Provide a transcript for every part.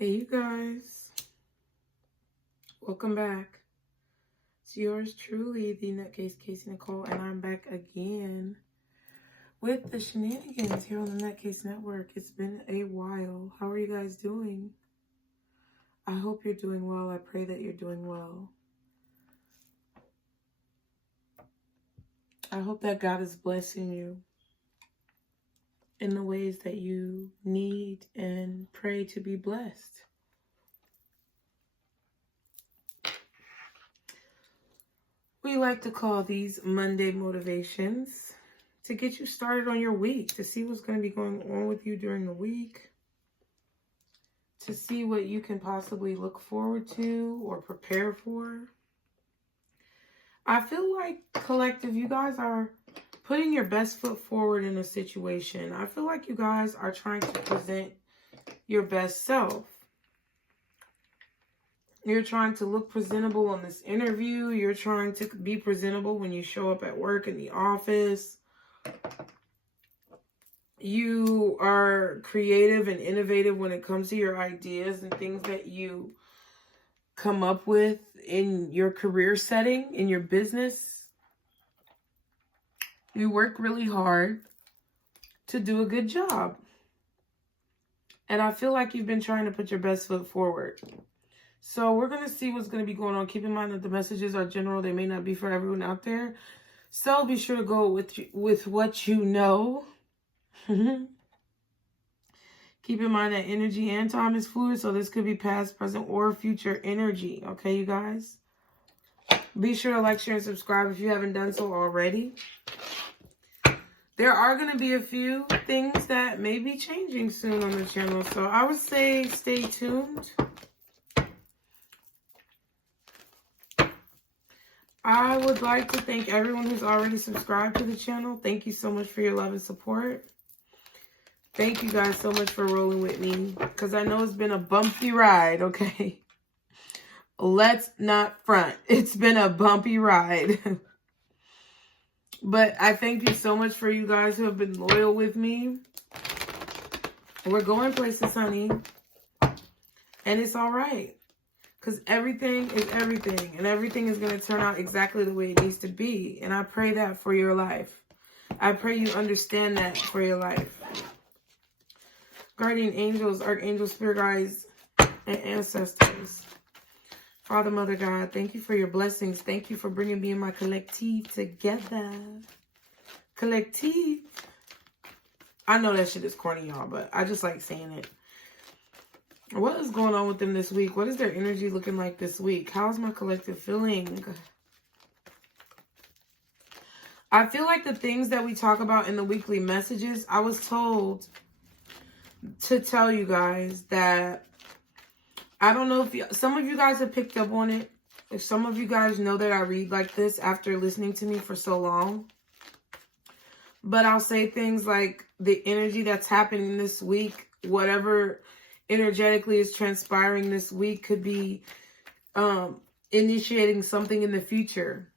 Hey, you guys. Welcome back. It's yours truly, the Nutcase, Casey Nicole, and I'm back again with the shenanigans here on the Nutcase Network. It's been a while. How are you guys doing? I hope you're doing well. I pray that you're doing well. I hope that God is blessing you in the ways that you need and pray to be blessed. We like to call these Monday motivations to get you started on your week, to see what's going to be going on with you during the week, to see what you can possibly look forward to or prepare for. I feel like, collective, you guys are putting your best foot forward in a situation. I feel like you guys are trying to present your best self. You're trying to look presentable on this interview. You're trying to be presentable when you show up at work, in the office. You are creative and innovative when it comes to your ideas and things that you come up with in your career setting, in your business. You work really hard to do a good job. And I feel like you've been trying to put your best foot forward. So we're going to see what's going to be going on. Keep in mind that the messages are general. They may not be for everyone out there. So be sure to go with what you know. Keep in mind that energy and time is fluid. So this could be past, present, or future energy. Okay, you guys? Be sure to like, share, and subscribe if you haven't done so already. There are going to be a few things that may be changing soon on the channel. So I would say stay tuned. I would like to thank everyone who's already subscribed to the channel. Thank you so much for your love and support. Thank you guys so much for rolling with me, because I know it's been a bumpy ride, okay? Let's not front. It's been a bumpy ride. But I thank you so much for you guys who have been loyal with me. We're going places, honey. And it's all right. Because everything is everything. And everything is going to turn out exactly the way it needs to be. And I pray that for your life. I pray you understand that for your life. Guardian angels, archangels, spirit guides, and ancestors. Father, Mother, God, thank you for your blessings. Thank you for bringing me and my collective together. Collective. I know that shit is corny, y'all, but I just like saying it. What is going on with them this week? What is their energy looking like this week? How's my collective feeling? I feel like the things that we talk about in the weekly messages, I was told to tell you guys that I don't know if some of you guys have picked up on it. If some of you guys know that I read like this after listening to me for so long. But I'll say things like the energy that's happening this week, whatever energetically is transpiring this week, could be initiating something in the future.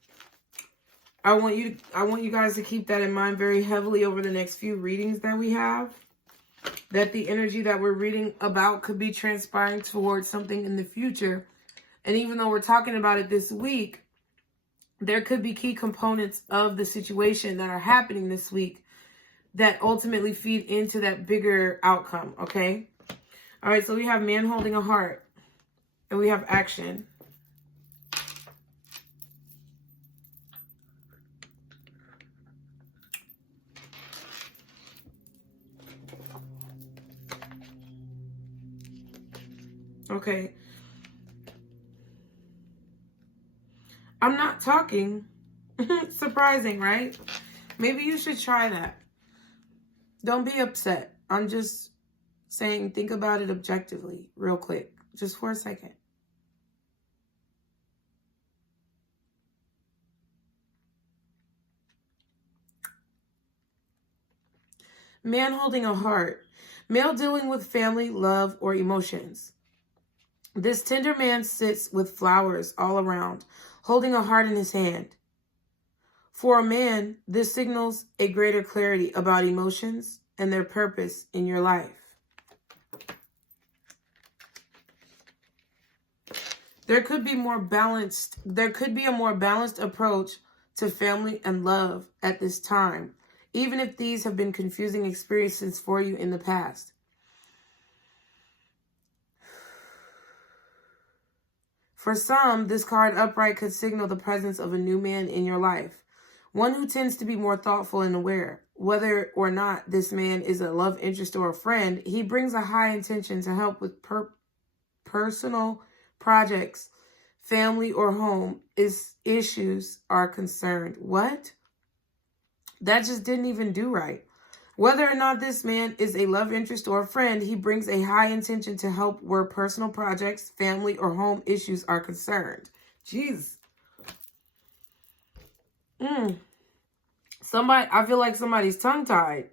I want you guys to keep that in mind very heavily over the next few readings that we have. That the energy that we're reading about could be transpiring towards something in the future. And even though we're talking about it this week, there could be key components of the situation that are happening this week that ultimately feed into that bigger outcome, okay? All right, so we have man holding a heart, and we have action. Okay. I'm not talking. Surprising, right? Maybe you should try that. Don't be upset. I'm just saying, think about it objectively, real quick, just for a second. Man holding a heart. Male dealing with family, love, or emotions. This tender man sits with flowers all around, holding a heart in his hand. For a man, this signals a greater clarity about emotions and their purpose in your life. There could be a more balanced approach to family and love at this time, even if these have been confusing experiences for you in the past. For some, this card upright could signal the presence of a new man in your life, one who tends to be more thoughtful and aware. Whether or not this man is a love interest or a friend, he brings a high intention to help with personal projects, family or home issues are concerned. What? That just didn't even do right. Whether or not this man is a love interest or a friend, he brings a high intention to help where personal projects, family, or home issues are concerned. Jeez. I feel like somebody's tongue-tied.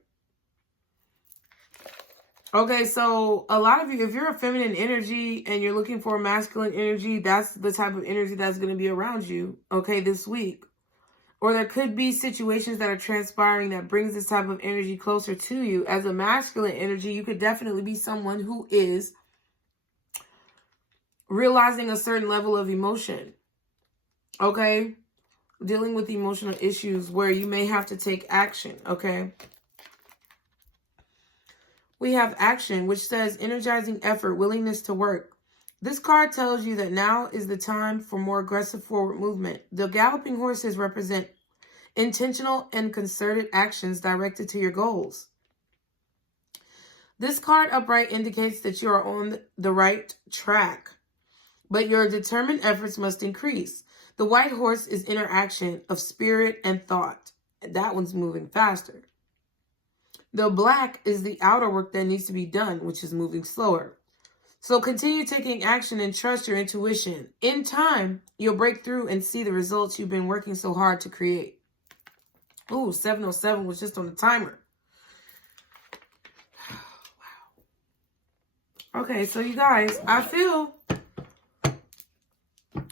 Okay, so a lot of you, if you're a feminine energy and you're looking for a masculine energy, that's the type of energy that's going to be around you, okay, this week. Or there could be situations that are transpiring that brings this type of energy closer to you. As a masculine energy, you could definitely be someone who is realizing a certain level of emotion. Okay? Dealing with emotional issues where you may have to take action. Okay? We have action, which says energizing effort, willingness to work. This card tells you that now is the time for more aggressive forward movement. The galloping horses represent intentional and concerted actions directed to your goals. This card upright indicates that you are on the right track, but your determined efforts must increase. The white horse is interaction of spirit and thought. That one's moving faster. The black is the outer work that needs to be done, which is moving slower. So continue taking action and trust your intuition. In time, you'll break through and see the results you've been working so hard to create. Ooh, 707 was just on the timer. Wow. Okay, so you guys, I feel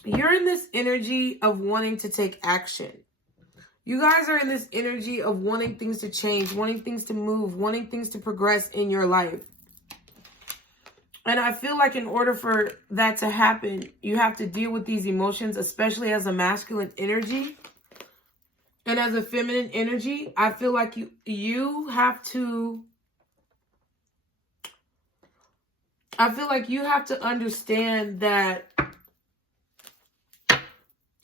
you're in this energy of wanting to take action. You guys are in this energy of wanting things to change, wanting things to move, wanting things to progress in your life. And I feel like in order for that to happen, you have to deal with these emotions, especially as a masculine energy. And as a feminine energy, I feel like you have to... I feel like you have to understand that...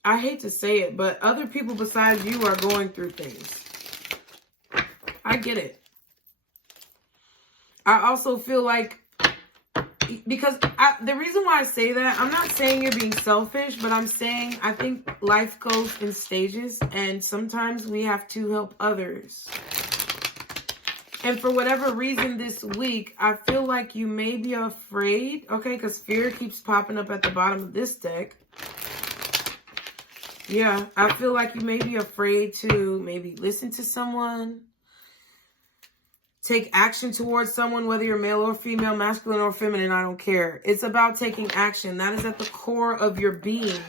I hate to say it, but other people besides you are going through things. I get it. I also feel like... Because the reason why I say that, I'm not saying you're being selfish, but I'm saying I think life goes in stages, and sometimes we have to help others. And for whatever reason this week, I feel like you may be afraid, okay, because fear keeps popping up at the bottom of this deck. Yeah, I feel like you may be afraid to maybe listen to someone, take action towards someone, whether you're male or female, masculine or feminine, I don't care. It's about taking action. That is at the core of your being,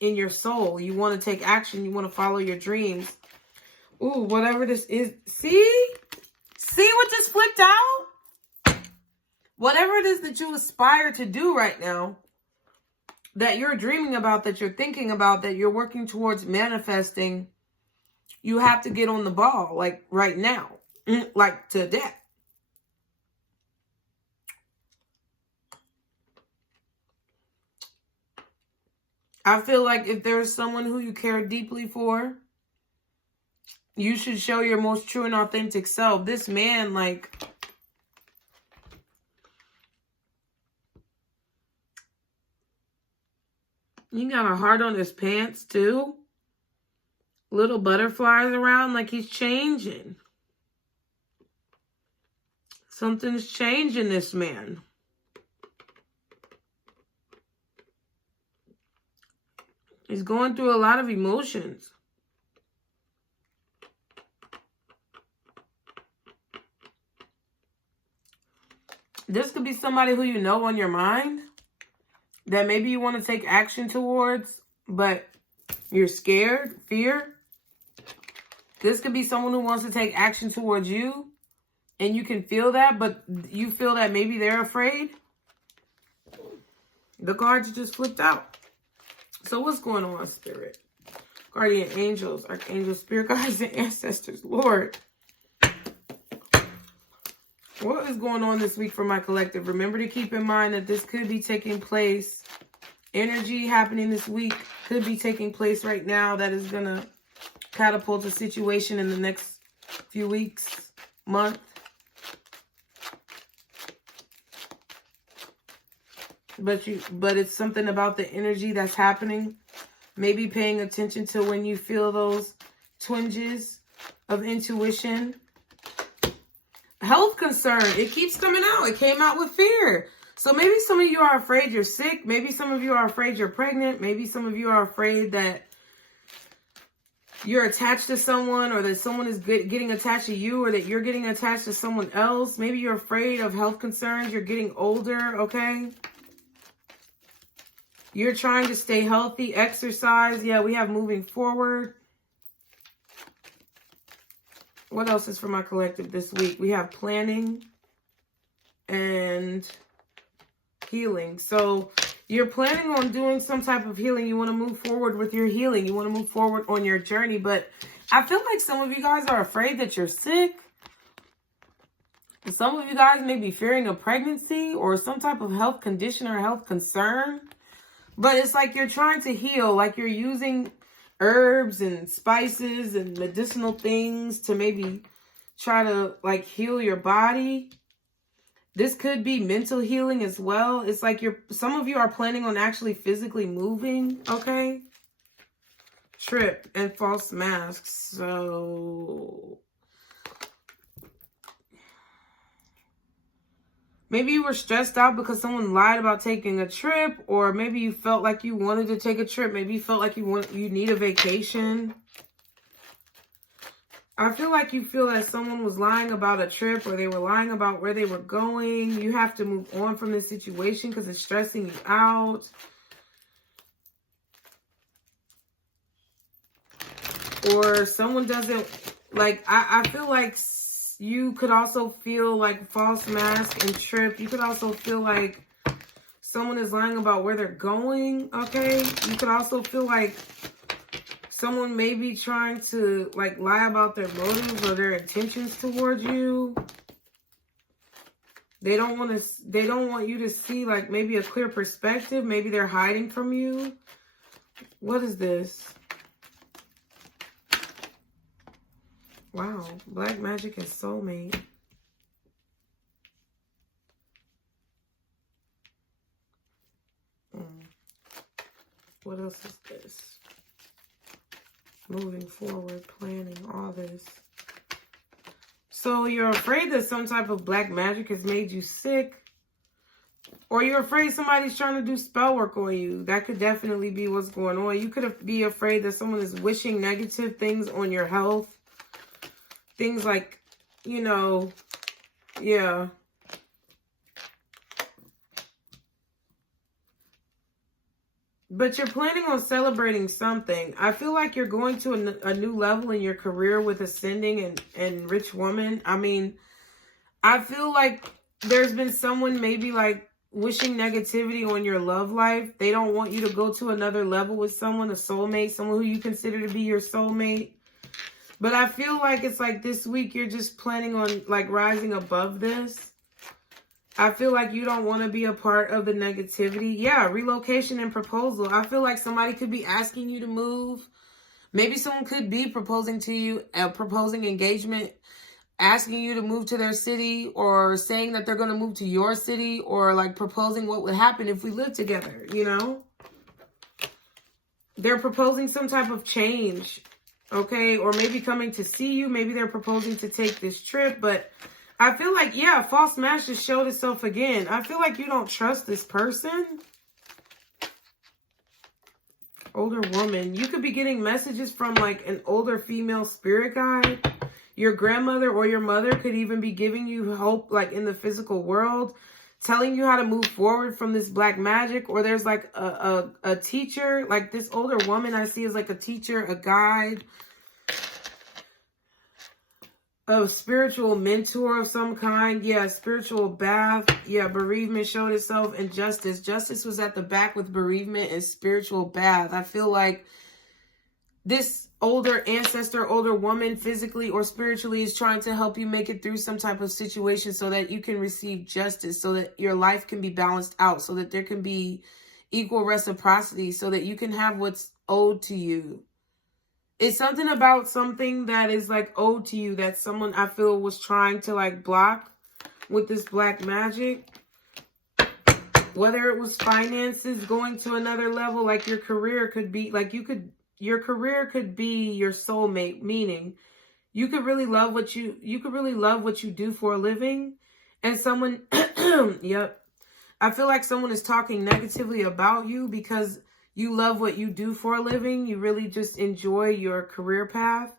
in your soul. You want to take action. You want to follow your dreams. Ooh, whatever this is. See? See what just flipped out? Whatever it is that you aspire to do right now, that you're dreaming about, that you're thinking about, that you're working towards manifesting, you have to get on the ball, like right now. Like today. I feel like if there's someone who you care deeply for, you should show your most true and authentic self. This man, like, he got a heart on his pants too. Little butterflies around, like he's changing. Something's changing this man. He's going through a lot of emotions. This could be somebody who you know on your mind that maybe you want to take action towards, but you're scared, fear. This could be someone who wants to take action towards you. And you can feel that, but you feel that maybe they're afraid. The cards just flipped out. So what's going on, Spirit? Guardian angels, archangels, spirit guides, and ancestors. Lord, what is going on this week for my collective? Remember to keep in mind that this could be taking place. Energy happening this week could be taking place right now that is going to catapult a situation in the next few weeks, month. But it's something about the energy that's happening. Maybe paying attention to when you feel those twinges of intuition. Health concern. It keeps coming out. It came out with fear. So maybe some of you are afraid you're sick. Maybe some of you are afraid you're pregnant. Maybe some of you are afraid that you're attached to someone, or that someone is getting attached to you, or that you're getting attached to someone else. Maybe you're afraid of health concerns. You're getting older, okay? You're trying to stay healthy, exercise. Yeah, we have moving forward. What else is for my collective this week? We have planning and healing. So you're planning on doing some type of healing. You want to move forward with your healing. You want to move forward on your journey. But I feel like some of you guys are afraid that you're sick. Some of you guys may be fearing a pregnancy or some type of health condition or health concern. But it's like you're trying to heal, like you're using herbs and spices and medicinal things to maybe try to like heal your body. This could be mental healing as well. It's like some of you are planning on actually physically moving, okay? Trip and false masks. So maybe you were stressed out because someone lied about taking a trip, or maybe you felt like you wanted to take a trip. Maybe you felt like you need a vacation. I feel like you feel that someone was lying about a trip, or they were lying about where they were going. You have to move on from this situation because it's stressing you out. Or someone doesn't, like, I feel like you could also feel like false mask and trip. You could also feel like someone is lying about where they're going, okay? You could also feel like someone may be trying to like lie about their motives or their intentions towards you. They don't want you to see like maybe a clear perspective. Maybe they're hiding from you. What is this? Wow, black magic and soulmate. What else is this? Moving forward, planning, all this. So you're afraid that some type of black magic has made you sick. Or you're afraid somebody's trying to do spell work on you. That could definitely be what's going on. You could be afraid that someone is wishing negative things on your health. Things like, you know, yeah. But you're planning on celebrating something. I feel like you're going to a new level in your career with ascending and rich woman. I mean, I feel like there's been someone maybe like wishing negativity on your love life. They don't want you to go to another level with someone, a soulmate, someone who you consider to be your soulmate. But I feel like it's like this week you're just planning on like rising above this. I feel like you don't want to be a part of the negativity. Yeah, relocation and proposal. I feel like somebody could be asking you to move. Maybe someone could be proposing to you, proposing engagement, asking you to move to their city, or saying that they're going to move to your city, or like proposing what would happen if we lived together, you know? They're proposing some type of change, okay? Or maybe coming to see you. Maybe they're proposing to take this trip, but I feel like, yeah, false match just showed itself again. I feel like you don't trust this person. Older woman. You could be getting messages from like an older female spirit guide. Your grandmother or your mother could even be giving you hope like in the physical world, telling you how to move forward from this black magic. Or there's like a teacher, like this older woman I see is like a teacher, a guide. A spiritual mentor of some kind. Yeah, spiritual bath. Yeah, bereavement showed itself, and justice. Justice was at the back with bereavement and spiritual bath. I feel like this older ancestor, older woman, physically or spiritually, is trying to help you make it through some type of situation so that you can receive justice, so that your life can be balanced out, so that there can be equal reciprocity, so that you can have what's owed to you. It's something about something that is like owed to you that someone, I feel, was trying to like block with this black magic. Whether it was finances going to another level, like your career could be like your career could be your soulmate, meaning you could really love what you do for a living, and someone yep. I feel like someone is talking negatively about you because you love what you do for a living. You really just enjoy your career path.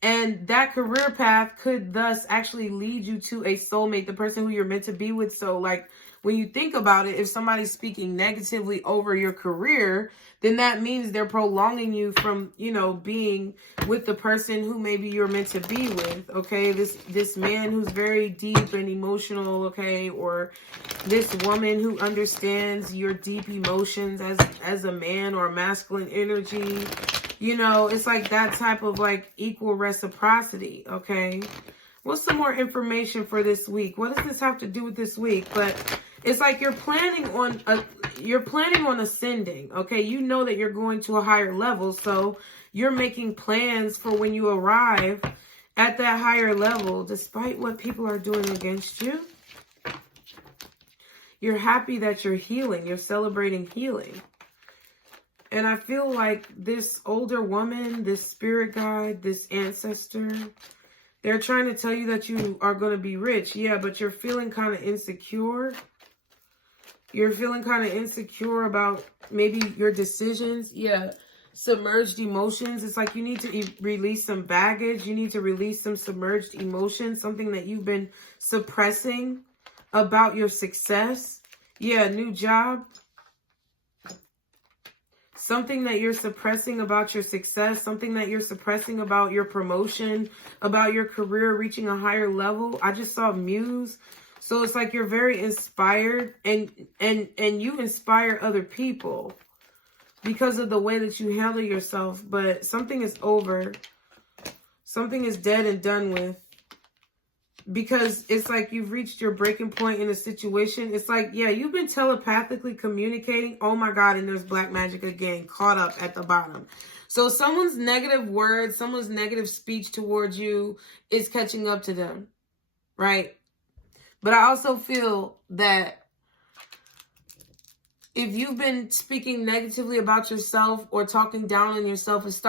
And that career path could thus actually lead you to a soulmate, the person who you're meant to be with. So like when you think about it, if somebody's speaking negatively over your career, then that means they're prolonging you from, you know, being with the person who maybe you're meant to be with. Okay, this man who's very deep and emotional, okay, or this woman who understands your deep emotions as a man or a masculine energy. You know, it's like that type of like equal reciprocity, okay? What's some more information for this week? What does this have to do with this week? But it's like you're planning on ascending, okay? You know that you're going to a higher level, so you're making plans for when you arrive at that higher level, despite what people are doing against you. You're happy that you're healing. You're celebrating healing. And I feel like this older woman, this spirit guide, this ancestor, they're trying to tell you that you are going to be rich. Yeah, but you're feeling kind of insecure. You're feeling kind of insecure about maybe your decisions. Yeah, submerged emotions. It's like you need to release some baggage. You need to release some submerged emotions, something that you've been suppressing about your success. Yeah, new job. Something that you're suppressing about your success, something that you're suppressing about your promotion, about your career reaching a higher level. I just saw muse. So it's like you're very inspired and you inspire other people because of the way that you handle yourself. But something is over. Something is dead and done with. Because it's like you've reached your breaking point in a situation. It's like, yeah, you've been telepathically communicating. Oh my God, and there's black magic again, caught up at the bottom. So someone's negative words, someone's negative speech towards you is catching up to them, right? But I also feel that if you've been speaking negatively about yourself or talking down on yourself, it's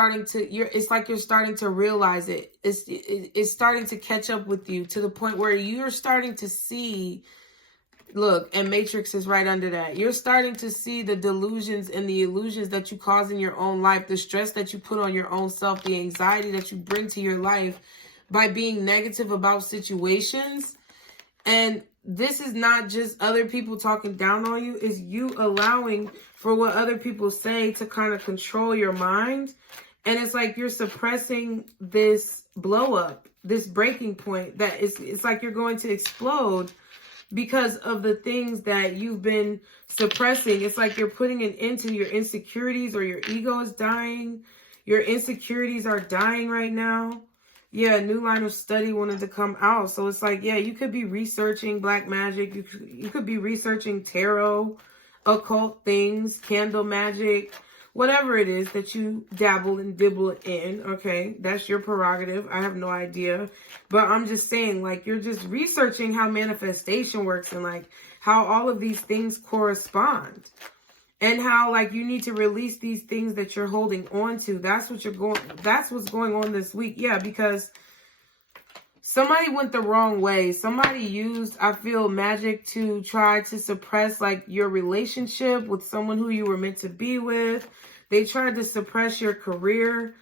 like you're starting to realize it. It's starting to catch up with you to the point where you're starting to see, look, and Matrix is right under that. You're starting to see the delusions and the illusions that you cause in your own life, the stress that you put on your own self, the anxiety that you bring to your life by being negative about situations. And this is not just other people talking down on you. It's you allowing for what other people say to kind of control your mind. And it's like you're suppressing this blow up, this breaking point that it's like you're going to explode because of the things that you've been suppressing. It's like you're putting an end to your insecurities, or your ego is dying. Your insecurities are dying right now. Yeah, a new line of study wanted to come out. So it's like, yeah, you could be researching black magic. You could be researching tarot, occult things, candle magic, whatever it is that you dabble and dibble in, okay? That's your prerogative. I have no idea. But I'm just saying, like, you're just researching how manifestation works and, like, how all of these things correspond. And how, like, you need to release these things that you're holding on to. That's what's going on this week. Yeah, because somebody went the wrong way. Somebody used, I feel, magic to try to suppress, like, your relationship with someone who you were meant to be with. They tried to suppress your career.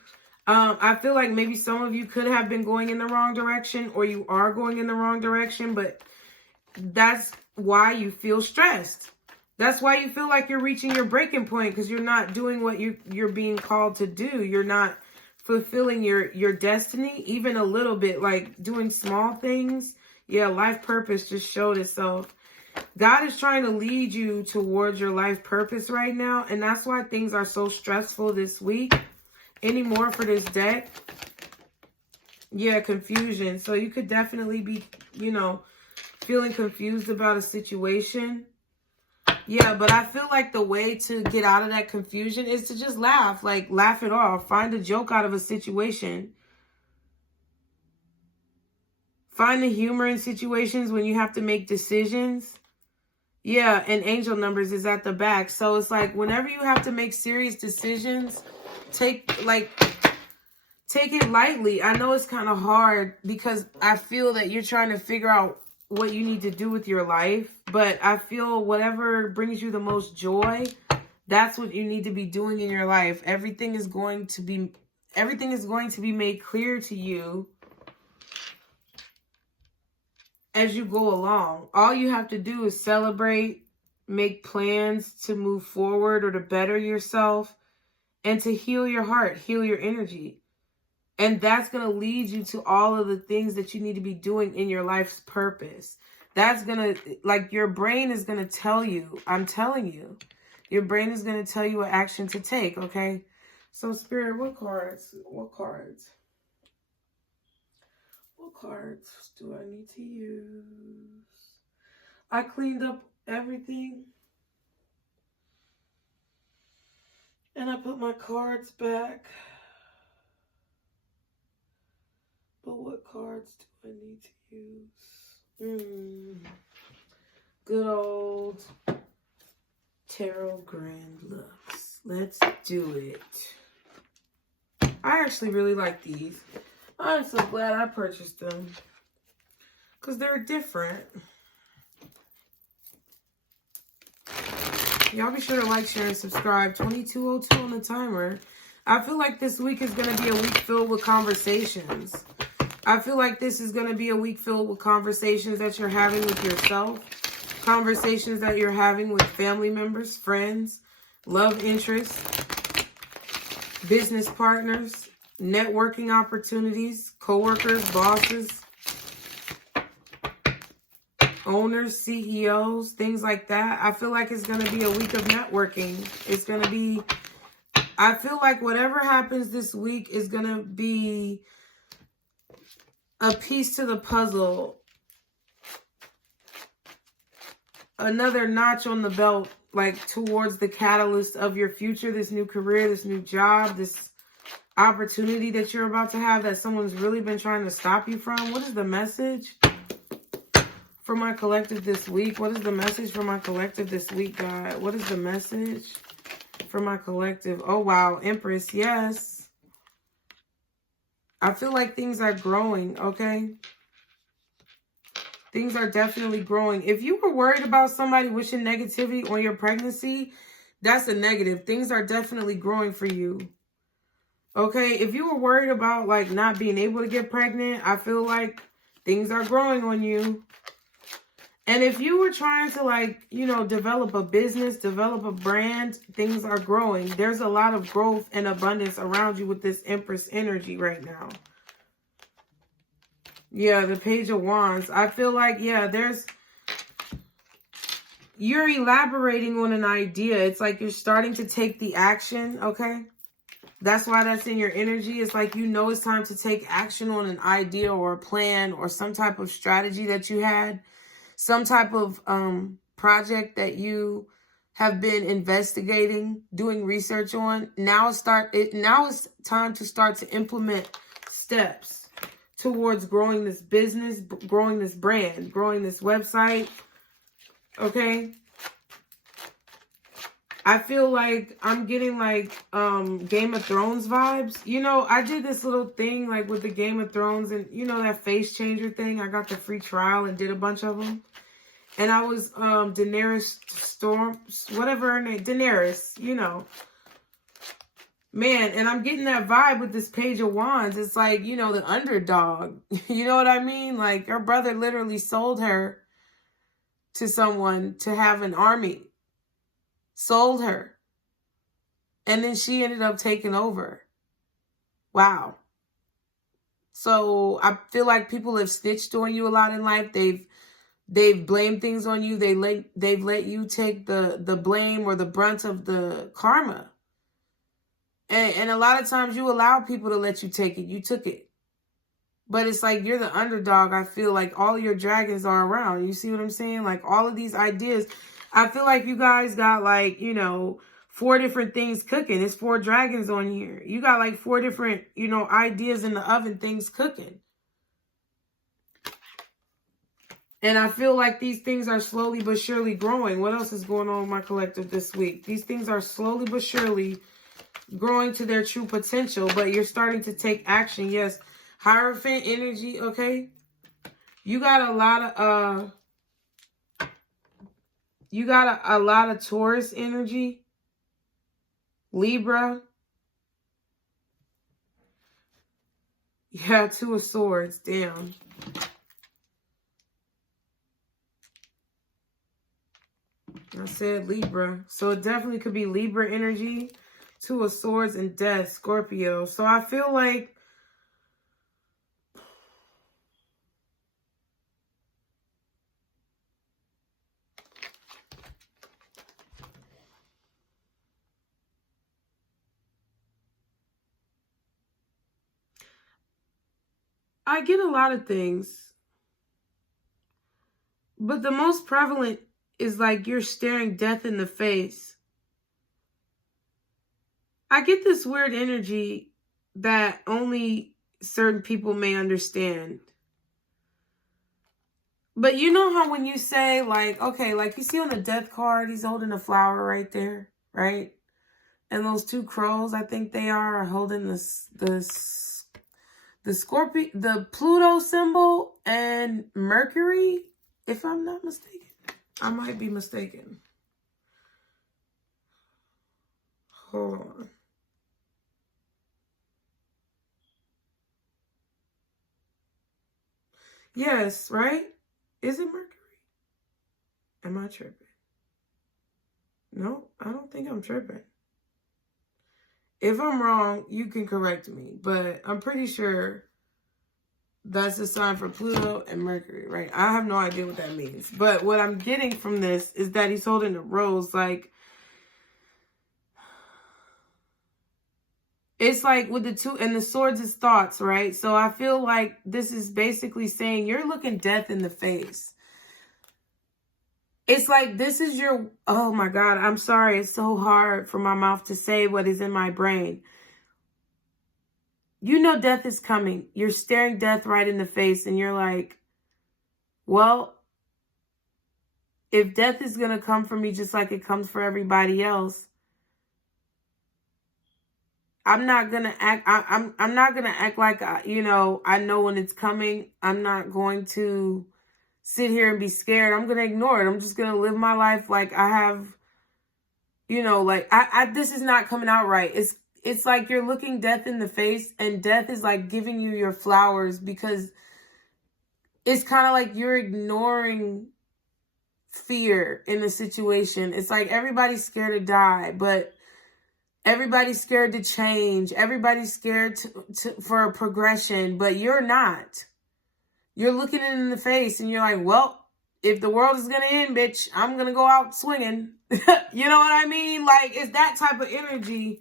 I feel like maybe some of you could have been going in the wrong direction, or you are going in the wrong direction, but that's why you feel stressed. That's why you feel like you're reaching your breaking point, because you're not doing what you're being called to do. You're not fulfilling your destiny, even a little bit, like doing small things. Yeah, life purpose just showed itself. God is trying to lead you towards your life purpose right now, and that's why things are so stressful this week. Any more for this deck? Yeah, confusion. So you could definitely be, you know, feeling confused about a situation. Yeah, but I feel like the way to get out of that confusion is to just laugh. Like, laugh it off. Find a joke out of a situation. Find the humor in situations when you have to make decisions. Yeah, and angel numbers is at the back. So it's like whenever you have to make serious decisions, take it lightly. I know it's kind of hard because I feel that you're trying to figure out what you need to do with your life. But I feel whatever brings you the most joy, that's what you need to be doing in your life. Everything is going to be made clear to you as you go along. All you have to do is celebrate, make plans to move forward or to better yourself, and to heal your heart, heal your energy. And that's going to lead you to all of the things that you need to be doing in your life's purpose. That's going to, like, your brain is going to tell you, I'm telling you, your brain is going to tell you what action to take, okay? So, Spirit, what cards do I need to use? I cleaned up everything. And I put my cards back. But what cards do I need to use? Good old Tarot Grand Lux. Let's do it. I actually really like these. I'm so glad I purchased them. Because they're different. Y'all be sure to like, share, and subscribe. 22:02 on the timer. I feel like this week is going to be a week filled with conversations. I feel like this is going to be a week filled with conversations that you're having with yourself. Conversations that you're having with family members, friends, love interests, business partners, networking opportunities, coworkers, bosses, owners, CEOs, things like that. I feel like it's going to be a week of networking. It's going to be, I feel like whatever happens this week is going to be a piece to the puzzle. Another notch on the belt, like towards the catalyst of your future, this new career, this new job, this opportunity that you're about to have that someone's really been trying to stop you from. What is the message for my collective this week? What is the message for my collective this week, God? What is the message for my collective? Oh, wow. Empress, yes. I feel like things are growing, okay? Things are definitely growing. If you were worried about somebody wishing negativity on your pregnancy, that's a negative. Things are definitely growing for you. Okay, if you were worried about like not being able to get pregnant, I feel like things are growing on you. And if you were trying to like, you know, develop a business, develop a brand, things are growing. There's a lot of growth and abundance around you with this Empress energy right now. Yeah, the Page of Wands. I feel like, yeah, you're elaborating on an idea. It's like you're starting to take the action, okay? That's why that's in your energy. It's like you know it's time to take action on an idea or a plan or some type of strategy that you had. Some type of project that you have been investigating, doing research on. Now it's time to start to implement steps towards growing this business, growing this brand, growing this website. Okay? I feel like I'm getting like Game of Thrones vibes. You know, I did this little thing like with the Game of Thrones and you know that face changer thing. I got the free trial and did a bunch of them. And I was Daenerys Storm, whatever her name, Daenerys, you know. Man, and I'm getting that vibe with this Page of Wands. It's like, you know, the underdog. You know what I mean? Like her brother literally sold her to someone to have an army. Sold her. And then she ended up taking over. Wow. So I feel like people have snitched on you a lot in life. They've blamed things on you. They've let you take the blame or the brunt of the karma. And a lot of times you allow people to let you take it. You took it. But it's like you're the underdog. I feel like all your dragons are around. You see what I'm saying? Like all of these ideas. I feel like you guys got like, 4 different things cooking. It's 4 dragons on here. You got like 4 different, ideas in the oven, things cooking. And I feel like these things are slowly but surely growing. What else is going on with my collective this week? These things are slowly but surely growing to their true potential, but you're starting to take action. Yes. Hierophant energy, okay? You got a lot of Taurus energy. Libra. Yeah, 2 of Swords. Damn. I said Libra. So it definitely could be Libra energy. 2 of Swords and Death. Scorpio. So I feel like I get a lot of things. But the most prevalent is like you're staring death in the face. I get this weird energy that only certain people may understand. But you know how when you say like, okay, like you see on the death card, he's holding a flower right there, right? And those 2 crows, I think they are holding the Scorpio, the Pluto symbol and Mercury, if I'm not mistaken. I might be mistaken. Hold on. Yes, right? Is it Mercury? Am I tripping? No, I don't think I'm tripping. If I'm wrong, you can correct me. But I'm pretty sure that's a sign for Pluto and Mercury, right? I have no idea what that means. But what I'm getting from this is that he's holding a rose. Like, it's like with the 2, and the swords is thoughts, right? So I feel like this is basically saying you're looking death in the face. It's like this is your, oh my God, I'm sorry. It's so hard for my mouth to say what is in my brain. You know death is coming. You're staring death right in the face and you're like, well, if death is going to come for me just like it comes for everybody else, I'm not going to act, I'm not going to act like, I know when it's coming. I'm not going to sit here and be scared. I'm going to ignore it. I'm just going to live my life like I have, like this is not coming out right. It's like you're looking death in the face and death is like giving you your flowers because it's kind of like you're ignoring fear in the situation. It's like everybody's scared to die, but everybody's scared to change. Everybody's scared for a progression, but you're not. You're looking it in the face and you're like, well, if the world is going to end, bitch, I'm going to go out swinging. You know what I mean? Like, it's that type of energy.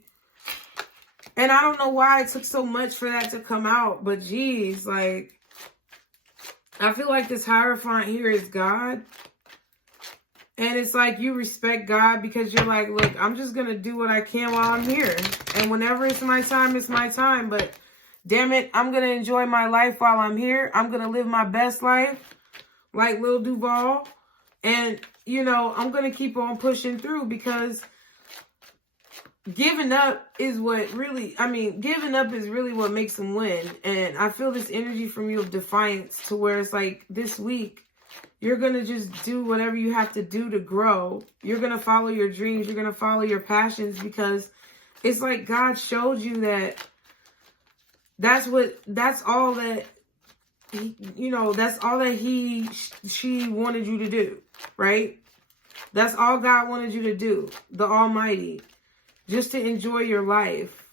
And I don't know why it took so much for that to come out. But geez, like, I feel like this Hierophant here is God. And it's like you respect God because you're like, look, I'm just going to do what I can while I'm here. And whenever it's my time, it's my time. But damn it, I'm going to enjoy my life while I'm here. I'm going to live my best life like Lil Duval. And, I'm going to keep on pushing through because giving up is what really, giving up is really what makes them win. And I feel this energy from you of defiance to where it's like this week, you're going to just do whatever you have to do to grow. You're going to follow your dreams. You're going to follow your passions because it's like God showed you that that's all that, she wanted you to do, right? That's all God wanted you to do, the Almighty, just to enjoy your life.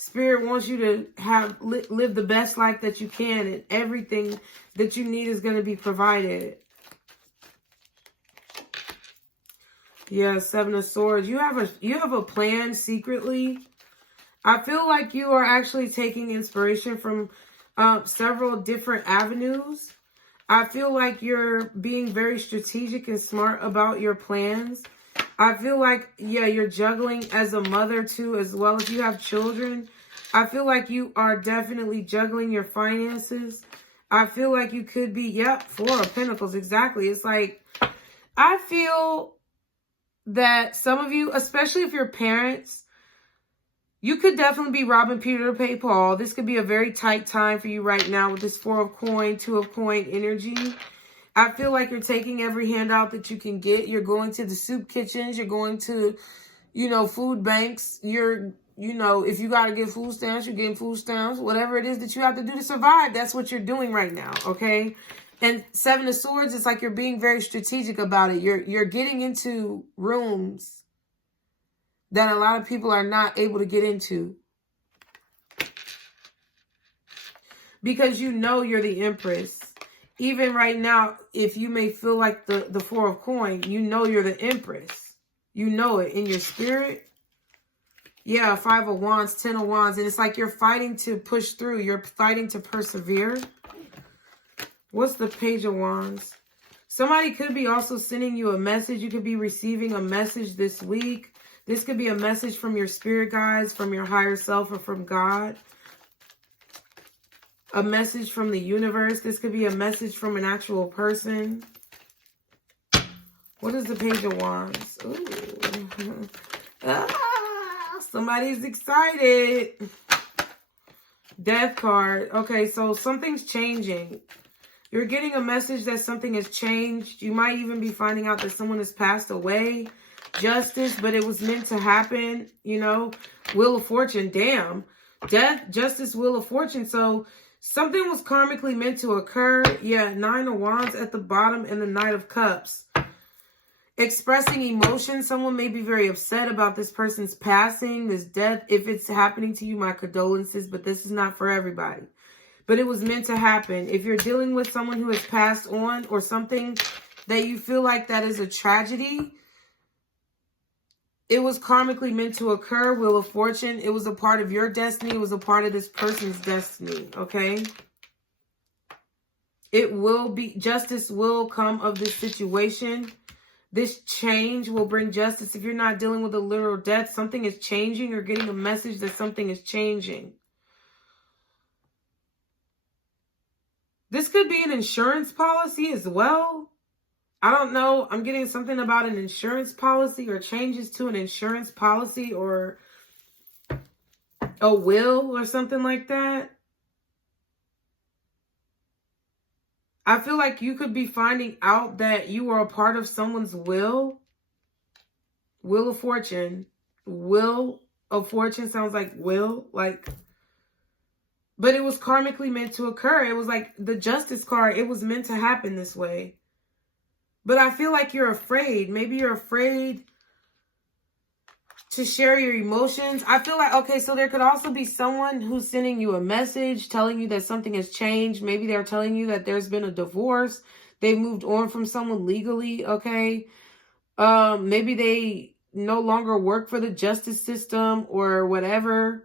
Spirit wants you to live the best life that you can, and everything that you need is going to be provided. Yeah, Seven of Swords. You have a plan secretly. I feel like you are actually taking inspiration from several different avenues. I feel like you're being very strategic and smart about your plans. I feel like, yeah, you're juggling as a mother too, as well as you have children. I feel like you are definitely juggling your finances. I feel like you could be, yep, Four of Pentacles, exactly. It's like, I feel that some of you, especially if you're parents, you could definitely be robbing Peter to pay Paul. This could be a very tight time for you right now with this Four of Coin, Two of Coin energy. I feel like you're taking every handout that you can get. You're going to the soup kitchens. You're going to, food banks. You're, if you got to get food stamps, you're getting food stamps. Whatever it is that you have to do to survive, that's what you're doing right now, okay? And Seven of Swords, it's like you're being very strategic about it. You're getting into rooms that a lot of people are not able to get into. Because you're the Empress. Even right now, if you may feel like the Four of Coin, you're the Empress. You know it in your spirit. Yeah, Five of Wands, Ten of Wands. And it's like you're fighting to push through. You're fighting to persevere. What's the Page of Wands? Somebody could be also sending you a message. You could be receiving a message this week. This could be a message from your spirit guides, from your higher self, or from God. A message from the universe. This could be a message from an actual person. What is the Page of Wands? Ooh. Somebody's excited. Death card. Okay, so something's changing. You're getting a message that something has changed. You might even be finding out that someone has passed away. Justice, but it was meant to happen, Wheel of Fortune, damn. Death, justice, Wheel of Fortune. So something was karmically meant to occur. Yeah, Nine of Wands at the bottom and the Knight of Cups. Expressing emotion. Someone may be very upset about this person's passing, this death. If it's happening to you, my condolences, but this is not for everybody. But it was meant to happen. If you're dealing with someone who has passed on or something that you feel like that is a tragedy, it was karmically meant to occur. Wheel of Fortune. It was a part of your destiny. It was a part of this person's destiny. Okay. It will be, justice will come of this situation. This change will bring justice. If you're not dealing with a literal death, something is changing. You're getting a message that something is changing. This could be an insurance policy as well. I don't know. I'm getting something about an insurance policy or changes to an insurance policy or a will or something like that. I feel like you could be finding out that you are a part of someone's will. Wheel of Fortune. Wheel of Fortune sounds like will. But it was karmically meant to occur. It was like the Justice card. It was meant to happen this way. But I feel like you're afraid. Maybe you're afraid to share your emotions. I feel like, okay, so there could also be someone who's sending you a message, telling you that something has changed. Maybe they're telling you that there's been a divorce. They've moved on from someone legally, okay? Maybe they no longer work for the justice system or whatever.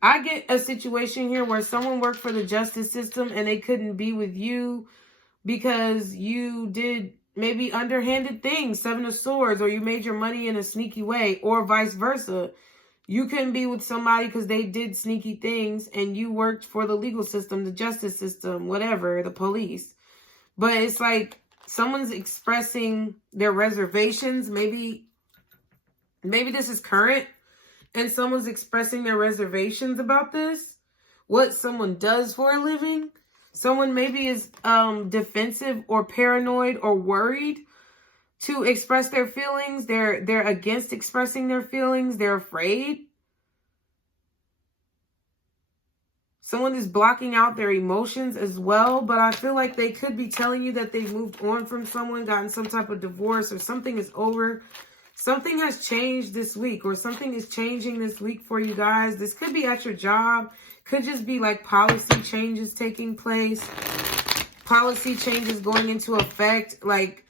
I get a situation here where someone worked for the justice system and they couldn't be with you because you did maybe underhanded things, Seven of Swords, or you made your money in a sneaky way, or vice versa. You couldn't be with somebody because they did sneaky things and you worked for the legal system, the justice system, whatever, the police. But it's like someone's expressing their reservations. Maybe this is current and someone's expressing their reservations about this, what someone does for a living. Someone maybe is defensive or paranoid or worried to express their feelings. They're against expressing their feelings. They're afraid. Someone is blocking out their emotions as well. But I feel like they could be telling you that they've moved on from someone, gotten some type of divorce, or something is over. Something has changed this week, or something is changing this week for you guys. This could be at your job. Could just be like policy changes taking place. Policy changes going into effect, like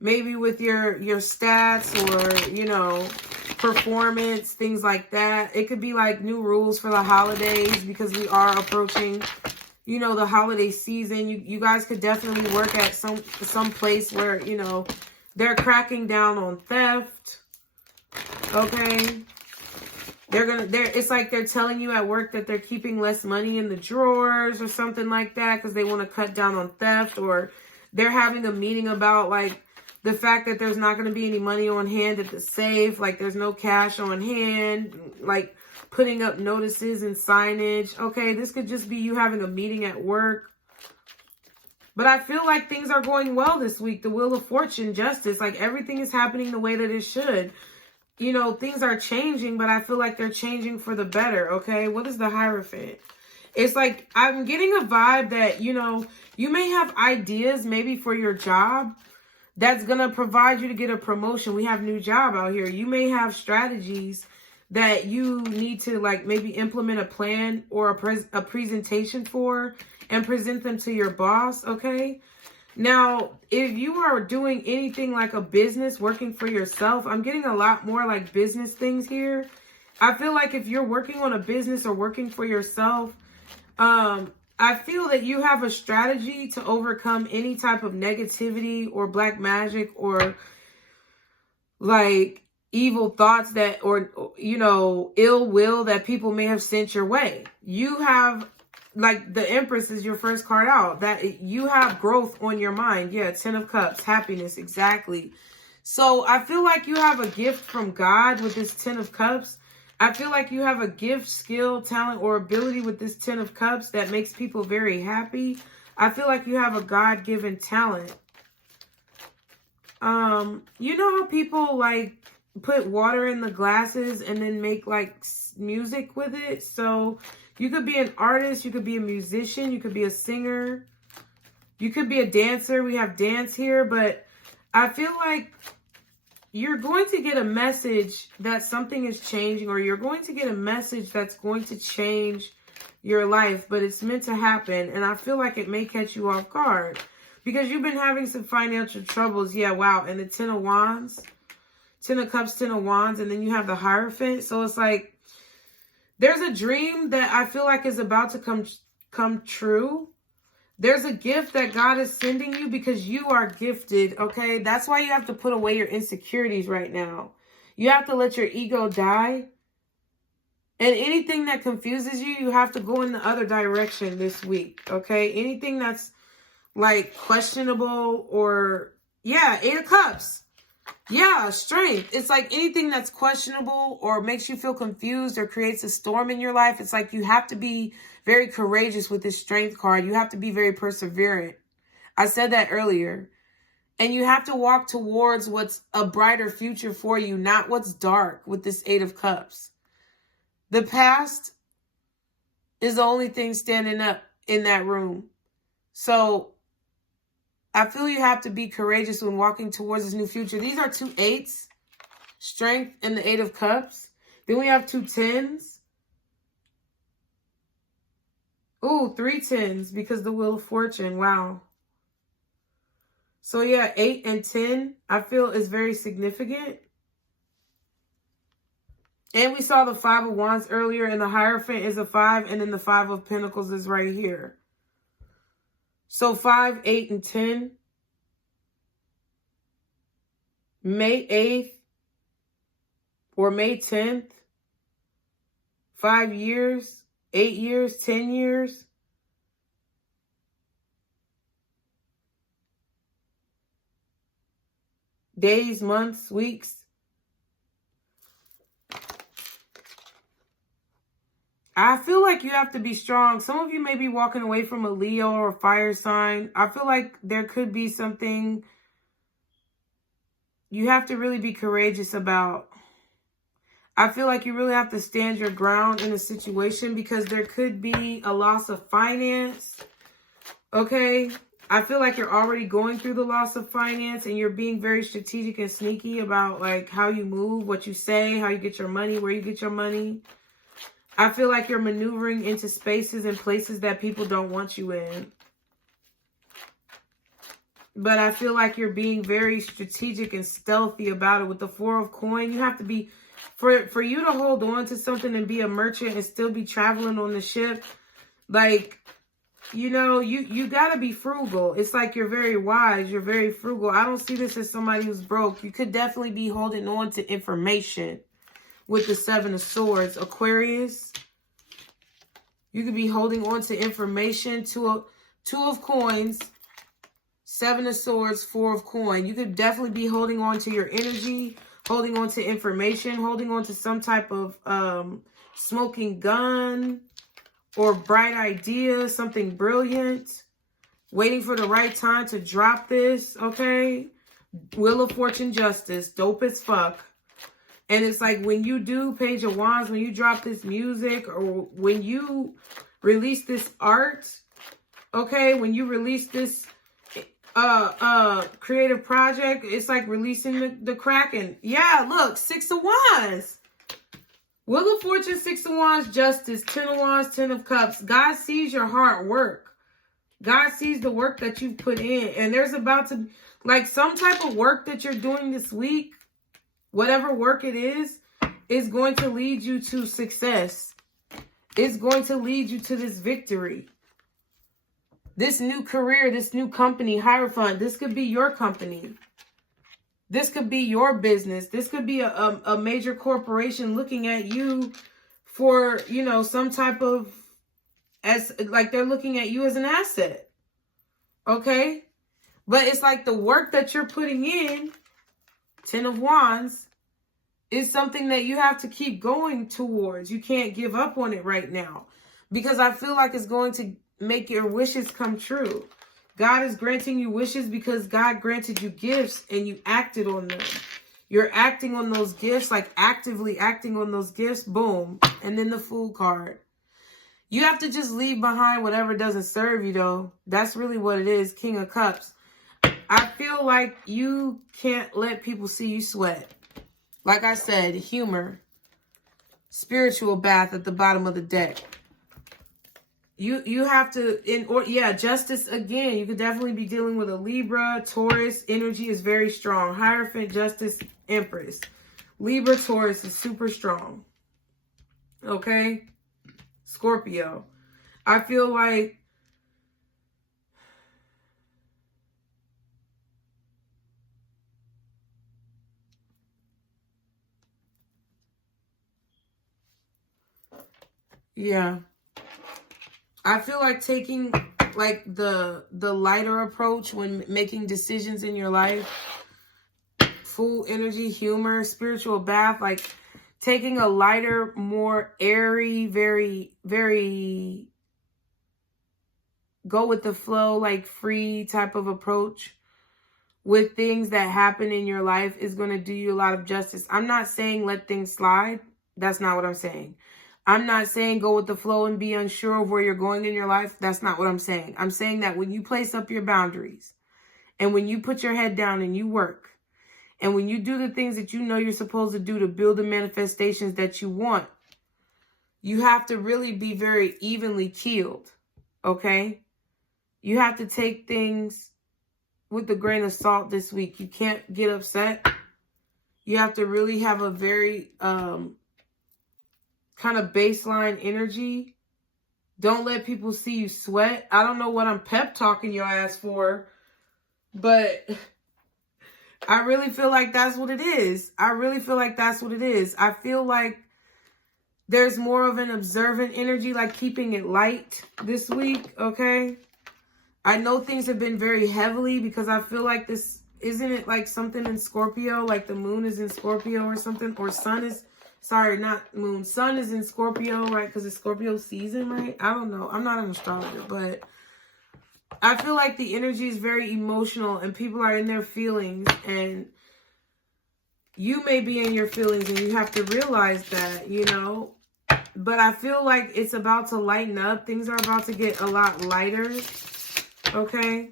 maybe with your stats or, you know, performance, things like that. It could be like new rules for the holidays because we are approaching, you know, the holiday season. You guys could definitely work at some place where, you know, they're cracking down on theft. Okay. It's like they're telling you at work that they're keeping less money in the drawers or something like that because they want to cut down on theft, or they're having a meeting about like the fact that there's not going to be any money on hand at the safe, like there's no cash on hand, like putting up notices and signage. Okay, this could just be you having a meeting at work. But I feel like things are going well this week. The Wheel of Fortune, justice, like everything is happening the way that it should. You know, things are changing, but I feel like they're changing for the better, okay? What is the Hierophant? It's like, I'm getting a vibe that, you know, you may have ideas maybe for your job that's going to provide you to get a promotion. We have new job out here. You may have strategies that you need to like maybe implement a plan or a presentation for and present them to your boss, okay? Now, if you are doing anything like a business, working for yourself, I'm getting a lot more like business things here. I feel like if you're working on a business or working for yourself, I feel that you have a strategy to overcome any type of negativity or black magic or like evil thoughts that, or, you know, ill will that people may have sent your way. You have, like, the Empress is your first card out, that you have growth on your mind. Yeah, 10 of Cups, happiness, exactly. So I feel like you have a gift from God with this 10 of Cups. I feel like you have a gift, skill, talent, or ability with this 10 of Cups that makes people very happy. I feel like you have a God-given talent. You know how people like put water in the glasses and then make like music with it? So you could be an artist, you could be a musician, you could be a singer, you could be a dancer. We have dance here, but I feel like you're going to get a message that something is changing, or you're going to get a message that's going to change your life, but it's meant to happen. And I feel like it may catch you off guard because you've been having some financial troubles. Yeah, wow. And the 10 of Wands, 10 of Cups, 10 of Wands, and then you have the Hierophant. So it's like there's a dream that I feel like is about to come true. There's a gift that God is sending you because you are gifted, okay? That's why you have to put away your insecurities right now. You have to let your ego die. And anything that confuses you, you have to go in the other direction this week, okay? Anything that's like questionable or, yeah, 8 of Cups. Yeah, strength. It's like anything that's questionable or makes you feel confused or creates a storm in your life. It's like you have to be very courageous with this strength card. You have to be very perseverant. I said that earlier. And you have to walk towards what's a brighter future for you, not what's dark with this 8 of Cups. The past is the only thing standing up in that room. So I feel you have to be courageous when walking towards this new future. These are 2 8s, strength and the 8 of Cups. Then we have 2 10s. Ooh, 3 10s because the Wheel of Fortune. Wow. So yeah, 8 and 10 I feel is very significant. And we saw the 5 of Wands earlier, and the Hierophant is a 5, and then the 5 of Pentacles is right here. So 5, 8, and 10. May 8th or May 10th. 5 years, 8 years, 10 years. Days, months, weeks. I feel like you have to be strong. Some of you may be walking away from a Leo or a fire sign. I feel like there could be something you have to really be courageous about. I feel like you really have to stand your ground in a situation because there could be a loss of finance. Okay? I feel like you're already going through the loss of finance, and you're being very strategic and sneaky about like how you move, what you say, how you get your money, where you get your money. I feel like you're maneuvering into spaces and places that people don't want you in. But I feel like you're being very strategic and stealthy about it. With the Four of Coins, you have to be, for you to hold on to something and be a merchant and still be traveling on the ship, like, you know, you got to be frugal. It's like you're very wise. You're very frugal. I don't see this as somebody who's broke. You could definitely be holding on to information with the Seven of Swords. Aquarius, you could be holding on to information. Two of Coins, Seven of Swords, Four of Coins. You could definitely be holding on to your energy, holding on to information, holding on to some type of smoking gun or bright idea, something brilliant, waiting for the right time to drop this, okay? Wheel of Fortune, Justice, dope as fuck. And it's like when you do Page of Wands, when you drop this music, or when you release this art, okay, when you release this creative project, it's like releasing the Kraken. Yeah, look, Six of Wands. Wheel of Fortune, Six of Wands, Justice, Ten of Wands, Ten of Cups. God sees your hard work. God sees the work that you've put in. And there's about to, like, some type of work that you're doing this week, whatever work it is going to lead you to success. It's going to lead you to this victory. This new career, this new company, Hierophant, this could be your company. This could be your business. This could be a major corporation looking at you for, you know, some type of, as like they're looking at you as an asset. Okay? But it's like the work that you're putting in, Ten of Wands, is something that you have to keep going towards. You can't give up on it right now, because I feel like it's going to make your wishes come true. God is granting you wishes because God granted you gifts and you acted on them. You're acting on those gifts, like actively acting on those gifts. Boom. And then the Fool card. You have to just leave behind whatever doesn't serve you, though. That's really what it is. King of Cups. I feel like you can't let people see you sweat. Like I said, humor. Spiritual bath at the bottom of the deck. You have to, Justice again. You could definitely be dealing with a Libra, Taurus. Energy is very strong. Hierophant, Justice, Empress. Libra, Taurus is super strong. Okay? Scorpio. I feel like I feel like taking like the lighter approach when making decisions in your life. Full energy, humor, spiritual bath, like taking a lighter, more airy, very, very go with the flow, like free type of approach with things that happen in your life is going to do you a lot of justice. I'm not saying let things slide. That's not what I'm saying. I'm not saying go with the flow and be unsure of where you're going in your life. That's not what I'm saying. I'm saying that when you place up your boundaries and when you put your head down and you work and when you do the things that you know you're supposed to do to build the manifestations that you want, you have to really be very evenly keeled, okay? You have to take things with a grain of salt this week. You can't get upset. You have to really have a very kind of baseline energy. Don't let people see you sweat. I don't know what I'm pep talking your ass for, but I really feel like that's what it is. I really feel like that's what it is. I feel like there's more of an observant energy, like keeping it light this week, okay? I know things have been very heavily because I feel like this, isn't it like something in Scorpio? Like the moon is in Scorpio or something, or sun is, sorry, not moon. Sun is in Scorpio, right? Because it's Scorpio season, right? I don't know. I'm not an astrologer, but I feel like the energy is very emotional and people are in their feelings, and you may be in your feelings and you have to realize that, you know. But I feel like it's about to lighten up. Things are about to get a lot lighter, okay?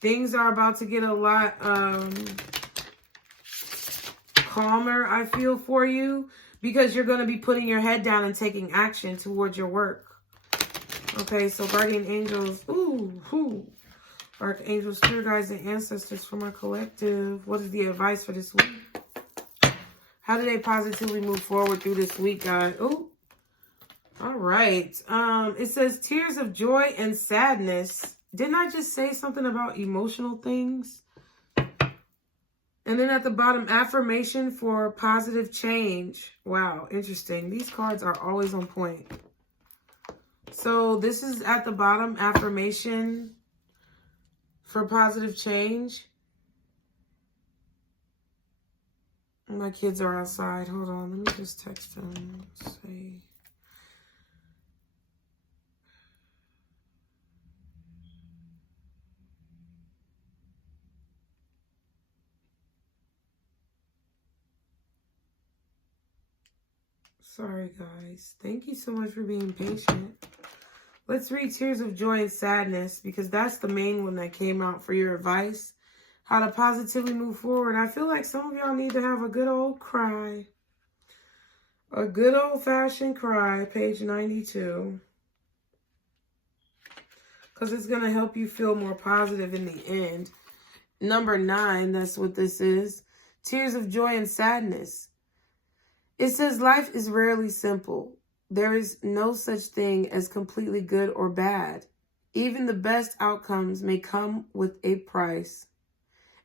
Things are about to get a lot calmer, I feel, for you, because you're going to be putting your head down and taking action towards your work. Okay, so guardian angels, archangels, spirit guides, and ancestors for my collective. What is the advice for this week? How do they positively move forward through this week, guys? Oh, all right. It says tears of joy and sadness. Didn't I just say something about emotional things? And then at the bottom, affirmation for positive change. Wow, interesting. These cards are always on point. So this is at the bottom, affirmation for positive change. My kids are outside. Hold on, let me just text them. Say. Sorry, guys. Thank you so much for being patient. Let's read Tears of Joy and Sadness, because that's the main one that came out for your advice. How to positively move forward. I feel like some of y'all need to have a good old cry. A good old-fashioned cry, page 92. Because it's going to help you feel more positive in the end. Number 9, that's what this is. Tears of Joy and Sadness. It says life is rarely simple. There is no such thing as completely good or bad. Even the best outcomes may come with a price.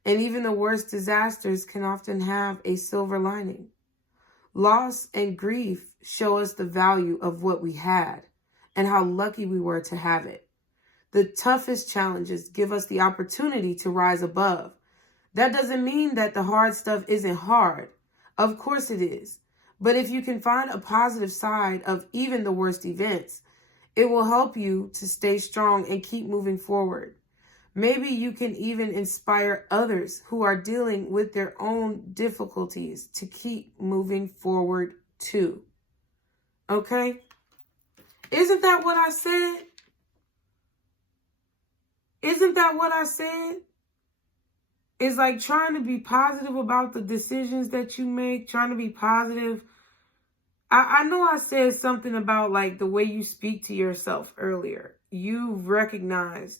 And even the worst disasters can often have a silver lining. Loss and grief show us the value of what we had and how lucky we were to have it. The toughest challenges give us the opportunity to rise above. That doesn't mean that the hard stuff isn't hard. Of course it is. But if you can find a positive side of even the worst events, it will help you to stay strong and keep moving forward. Maybe you can even inspire others who are dealing with their own difficulties to keep moving forward too. Okay? Isn't that what I said? Isn't that what I said? It's like trying to be positive about the decisions that you make, trying to be positive. I know I said something about like the way you speak to yourself earlier. You've recognized,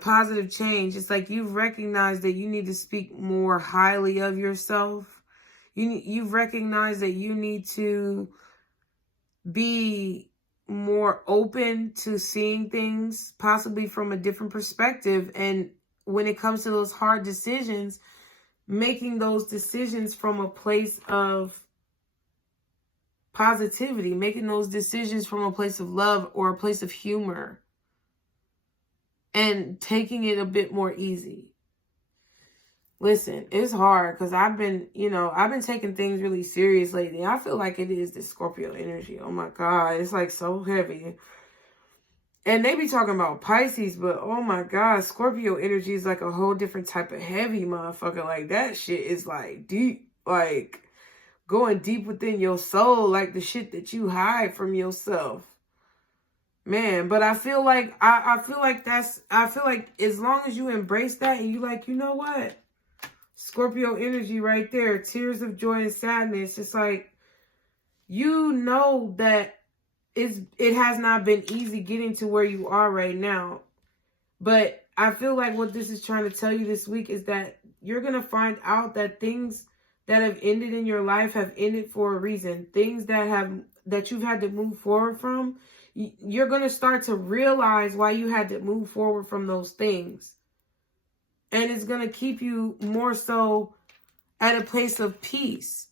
positive change. It's like you've recognized that you need to speak more highly of yourself. You've recognized that you need to be more open to seeing things possibly from a different perspective. And when it comes to those hard decisions, making those decisions from a place of positivity, making those decisions from a place of love or a place of humor, and taking it a bit more easy. Listen, it's hard because I've been taking things really serious lately. I feel like it is the Scorpio energy. Oh my God, it's like so heavy. And they be talking about Pisces, but oh my God, Scorpio energy is like a whole different type of heavy motherfucker. Like that shit is like deep, like going deep within your soul, like the shit that you hide from yourself. Man, but I feel like I feel like as long as you embrace that and you like, you know what? Scorpio energy right there, tears of joy and sadness. It's like, you know that it has not been easy getting to where you are right now. But I feel like what this is trying to tell you this week is that you're going to find out that things that have ended in your life have ended for a reason. Things that you've had to move forward from, you're going to start to realize why you had to move forward from those things. And it's going to keep you more so at a place of peace.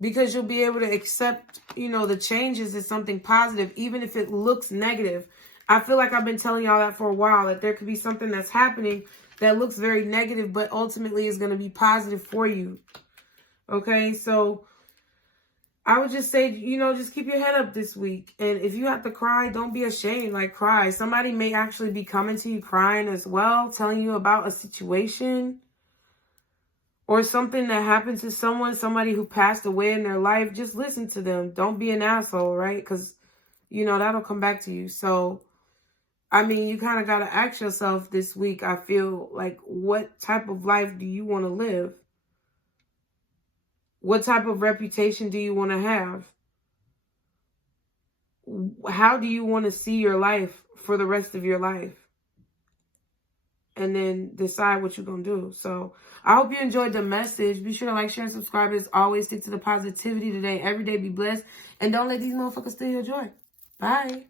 Because you'll be able to accept, the changes as something positive, even if it looks negative. I feel like I've been telling y'all that for a while, that there could be something that's happening that looks very negative, but ultimately is going to be positive for you. Okay, so I would just say, just keep your head up this week. And if you have to cry, don't be ashamed, like cry. Somebody may actually be coming to you crying as well, telling you about a situation. Or something that happened to somebody who passed away in their life. Just listen to them. Don't be an asshole, right? Because, that'll come back to you. So I mean, you kind of got to ask yourself this week, I feel like, what type of life do you want to live? What type of reputation do you want to have? How do you want to see your life for the rest of your life? And then decide what you're going to do. So I hope you enjoyed the message. Be sure to like, share, and subscribe. As always, stick to the positivity today. Every day be blessed. And don't let these motherfuckers steal your joy. Bye.